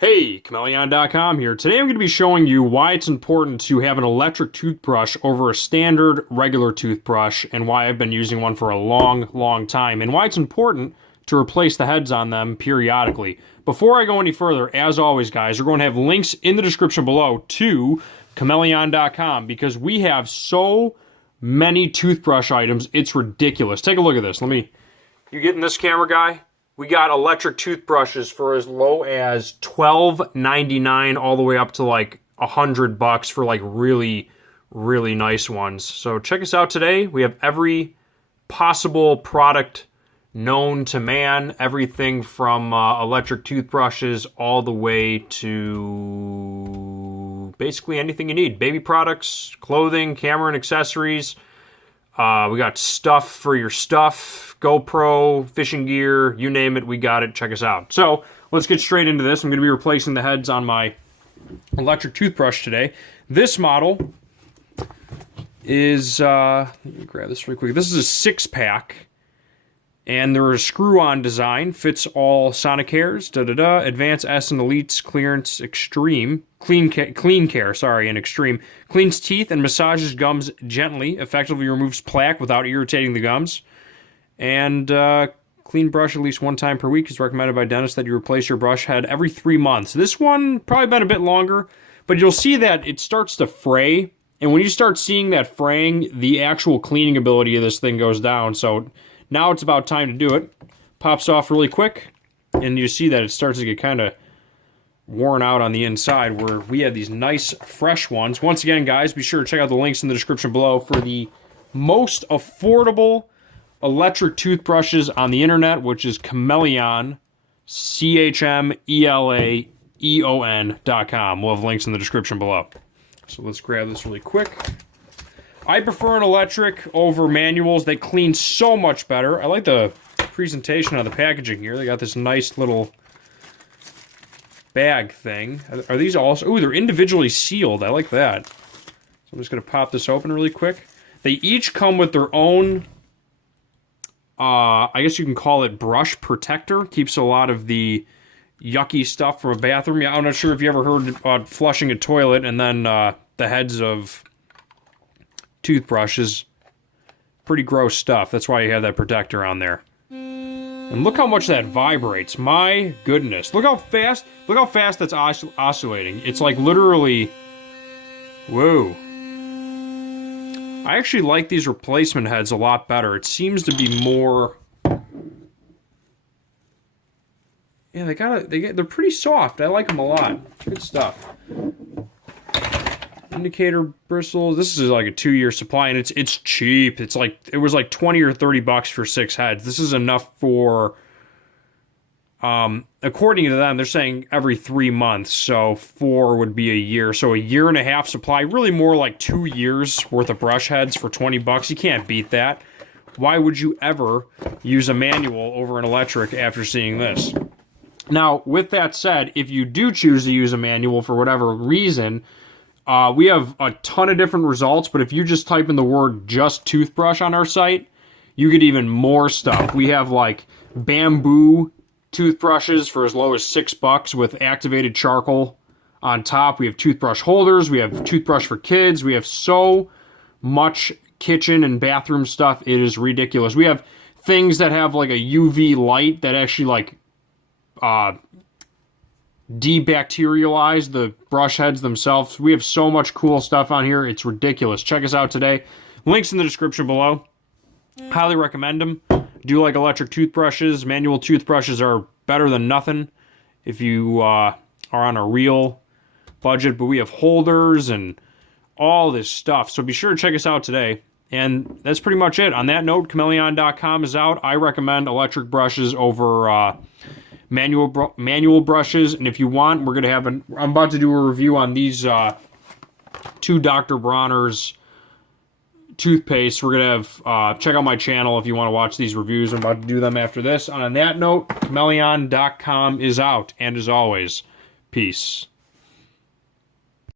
Hey, Chmelaeon.com here. Today I'm going to be showing you why it's important to have an electric toothbrush over a standard regular toothbrush and why I've been using one for a long time and why it's important to replace the heads on them periodically. Before I go any further, as always guys, we're going to have links in the description below to Chmelaeon.com because we have so many toothbrush items, it's ridiculous. Take a look at this. You getting this camera guy? We got electric toothbrushes for as low as $12.99 all the way up to like $100 for like really nice ones. So check us out today. We have every possible product known to man, everything from electric toothbrushes all the way to basically anything you need. Baby products, clothing, camera and accessories. We got stuff for your stuff, GoPro, fishing gear, you name it, we got it. Check us out. So let's get straight into this. I'm going to be replacing the heads on my electric toothbrush today. This model is, let me grab this really quick. This is a 6-pack, and they're a screw-on design. Fits all Sonicares, Advanced S and Elites, Clearance, Extreme, Clean Care, and Extreme. Cleans teeth and massages gums gently. Effectively removes plaque without irritating the gums. And clean brush at least one time per week. Is recommended by dentists that you replace your brush head every 3 months. This one probably been a bit longer, but you'll see that it starts to fray. And when you start seeing that fraying, the actual cleaning ability of this thing goes down. So now it's about time to do it. Pops off really quick, and you see that it starts to get kind of worn out on the inside, where we have these nice fresh ones. Once again, guys, be sure to check out the links in the description below for the most affordable electric toothbrushes on the internet, which is Chmelaeon, CHMELAEON.com. We'll have links in the description below. So let's grab this really quick. I prefer an electric over manuals. They clean so much better. I like the presentation of the packaging here. They got this nice little bag thing. Are these also... Ooh, they're individually sealed. I like that. So I'm just going to pop this open really quick. They each come with their own, I guess you can call it brush protector. Keeps a lot of the yucky stuff from a bathroom. Yeah, I'm not sure if you ever heard about flushing a toilet and then the heads of toothbrushes. Pretty gross stuff. That's why you have that protector on there. And look how much that vibrates. My goodness. Look how fast that's oscillating. It's like literally... Whoa. I actually like these replacement heads a lot better. It seems to be more... Yeah, they're pretty soft. I like them a lot. Good stuff. Indicator bristles. This is like a 2-year supply, and it's cheap. It was like $20 or $30 for 6 heads. This is enough for, according to them, they're saying every 3 months. So 4 would be a year. So a 1.5 year supply. Really more like 2 years worth of brush heads for $20. You can't beat that. Why would you ever use a manual over an electric after seeing this? Now, with that said, if you do choose to use a manual for whatever reason, we have a ton of different results, but if you just type in the word just toothbrush on our site, you get even more stuff. We have like bamboo toothbrushes for as low as $6 with activated charcoal on top. We have toothbrush holders. We have toothbrush for kids. We have so much kitchen and bathroom stuff. It is ridiculous. We have things that have like a UV light that actually like debacterialize the brush heads themselves. We have so much cool stuff on here. It's ridiculous. Check us out today. Links in the description below. Highly recommend them. Do like electric toothbrushes. Manual toothbrushes are better than nothing if you are on a real budget. But we have holders and all this stuff. So be sure to check us out today. And that's pretty much it. On that note, Chmelaeon.com is out. I recommend electric brushes over manual brushes, and if you want, we're gonna have I'm about to do a review on these 2 Dr. Bronner's toothpaste. We're gonna have check out my channel if you want to watch these reviews. I'm about to do them after this. On that note, Chmelaeon.com is out, and as always, peace.